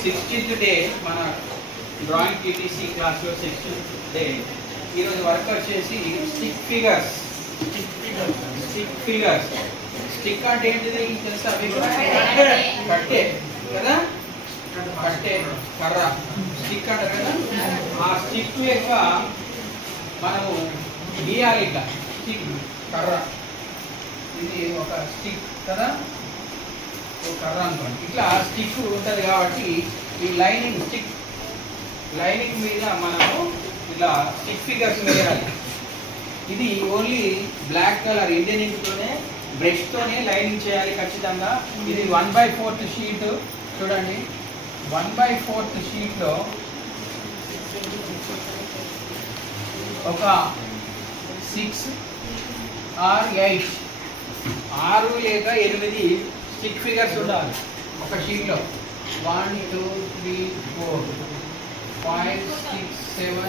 60th day మన drawing TTC క్లాస్లో 60th day. ఈరోజు వర్క్ వచ్చేసి స్టిక్ ఫిగర్స్. స్టిక్ అంటే ఏంటిది తెలుసా మీకు? కట్టే కదా, కట్టే కర్ర స్టిక్ అంటారు కదా. ఆ స్టిక్ యొక్క మనము గీయాలి ఇట్లా. స్టిక్ కర్ర, ఇది ఒక స్టిక్ కదా, ఒక కర్ర అనుకోండి. ఇట్లా స్టిక్ ఉంటుంది కాబట్టి ఈ లైనింగ్ మీద మనము ఇలా స్టిక్ ఫిగర్స్ వేయాలి. ఇది ఓన్లీ బ్లాక్ కలర్ ఇండియన్ ఇంక్తోనే బ్రష్తోనే లైనింగ్ చేయాలి ఖచ్చితంగా. ఇది 1/4 షీట్ చూడండి. 1/4 షీట్లో ఒక 6 or 8 6 లేక 8 స్టిక్ ఫిగర్స్ ఉండాలి ఒక షీట్లో. 1 2 3 4 5 6 7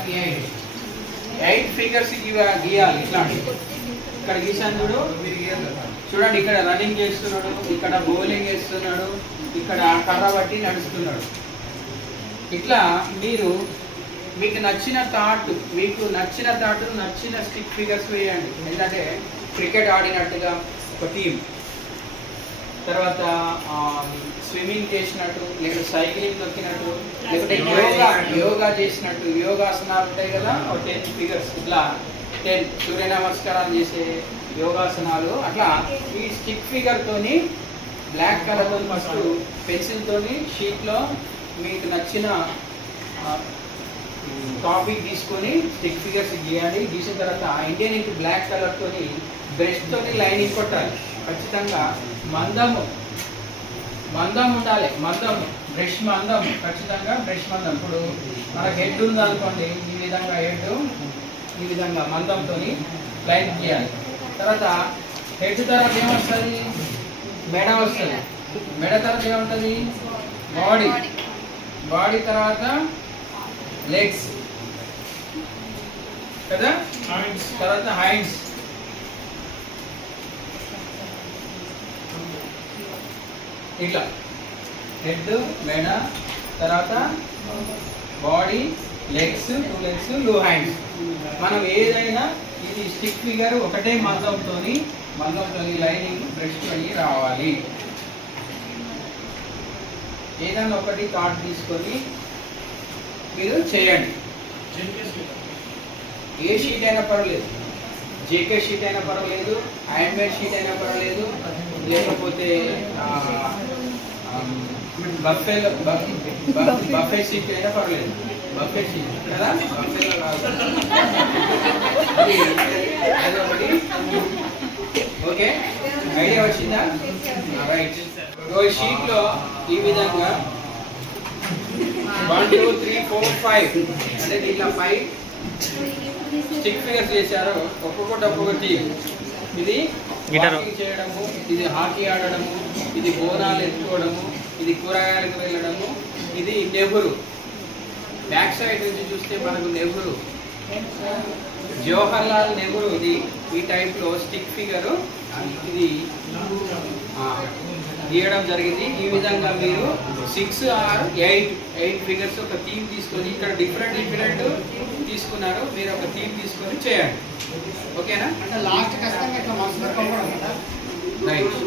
8 ఫిగర్స్ గీయాలి. ఇట్లాంటి ఇక్కడ గీసాను చూడు, మీరు గీయాలి. చూడండి, ఇక్కడ రన్నింగ్ చేస్తున్నాడు, ఇక్కడ బౌలింగ్ చేస్తున్నాడు, ఇక్కడ కర్ర బట్టి నడుస్తున్నాడు. ఇట్లా మీకు నచ్చిన థాట్ నచ్చిన స్టిక్ ఫిగర్స్ వేయండి. ఎందుకంటే క్రికెట్ ఆడినట్టుగా ఒక టీం, తర్వాత స్విమ్మింగ్ చేసినట్టు, లేకపోతే సైక్లింగ్ తొక్కినట్టు, లేకపోతే యోగా చేసినట్టు, యోగాసనాలు ఉంటాయి కదా, 10 ఫిగర్స్. ఇట్లా 10 సూర్య నమస్కారాలు చేసే యోగాసనాలు. అట్లా ఈ స్టిక్ ఫిగర్తోని బ్లాక్ కలర్తో ఫస్ట్ పెన్సిల్తోని షీట్లో మీకు నచ్చిన టాపిక్ తీసుకొని స్టిక్ ఫిగర్స్ గీయాలి. గీసిన తర్వాత ఇండియన్ ఇంక్ బ్లాక్ కలర్తోని బ్రష్తోని లైనింగ్ కొట్టాలి. ఖచ్చితంగా మందం ఉండాలి. బ్రష్ మందం, ఖచ్చితంగా బ్రష్ మందం. ఇప్పుడు మనకు హెడ్ ఉందనుకోండి, ఈ విధంగా హెడ్ ఈ విధంగా మందంతో లైన్ గీయాలి. తర్వాత హెడ్ తర్వాత ఏమొస్తుంది? మెడ వస్తుంది. మెడ తర్వాత ఏముంటుంది? బాడీ తర్వాత లెగ్స్ కదా, తర్వాత హ్యాండ్స్. ఇట్లా హెడ్, మెడ, తర్వాత బాడీ, లెగ్స్, 2 లెగ్స్, 2 హ్యాండ్స్. మనం ఏదైనా ఇది స్టిక్ ఫిగర్ ఒకటే మందంతో లైనింగ్ బ్రష్ అయ్యి రావాలి. ఏదైనా ఒకటి థాట్ తీసుకొని మీరు చేయండి. ఏ షీట్ అయినా పర్వాలేదు, జేకే షీట్ అయినా పర్వాలేదు, హ్యాండ్మేడ్ షీట్ అయినా పర్వాలేదు, లేకపోతే బఫే షీట్ అయినా పర్వాలేదు. బఫే షీట్ కదా, బఫేలో కాదు. ఒకటి ఓకే, ఐడియా వచ్చిందా? రైట్. షీట్లో ఈ విధంగా 1 2 3 4 5 అంటే దీంట్లో 5 స్టిక్ ఫిగర్స్ చేశారు. ఒక్కొక్కటి ఇది వాకింగ్ చేయడము, ఇది హాకీ ఆడడము, ఇది బోనాలు ఎత్తుకోవడము, ఇది కూరగాయలకు వెళ్ళడము, ఇది నెహ్రూ. బ్యాక్ సైడ్ నుంచి చూస్తే మనకు నెహ్రూ, జవహర్లాల్ నెహ్రూ. ఇది ఈ టైప్లో స్టిక్ ఫిగరు ఇది గీయడం జరిగింది. ఈ విధంగా మీరు 6 or 8 ఫిగర్స్ ఒక థీమ్ తీసుకొని, ఇక్కడ డిఫరెంట్ తీసుకున్నారు, మీరు ఒక థీమ్ తీసుకొని చేయండి. ఓకేనా? అంటే లాస్ట్ కష్టంగా ఇట్లా మనసులో రైట్.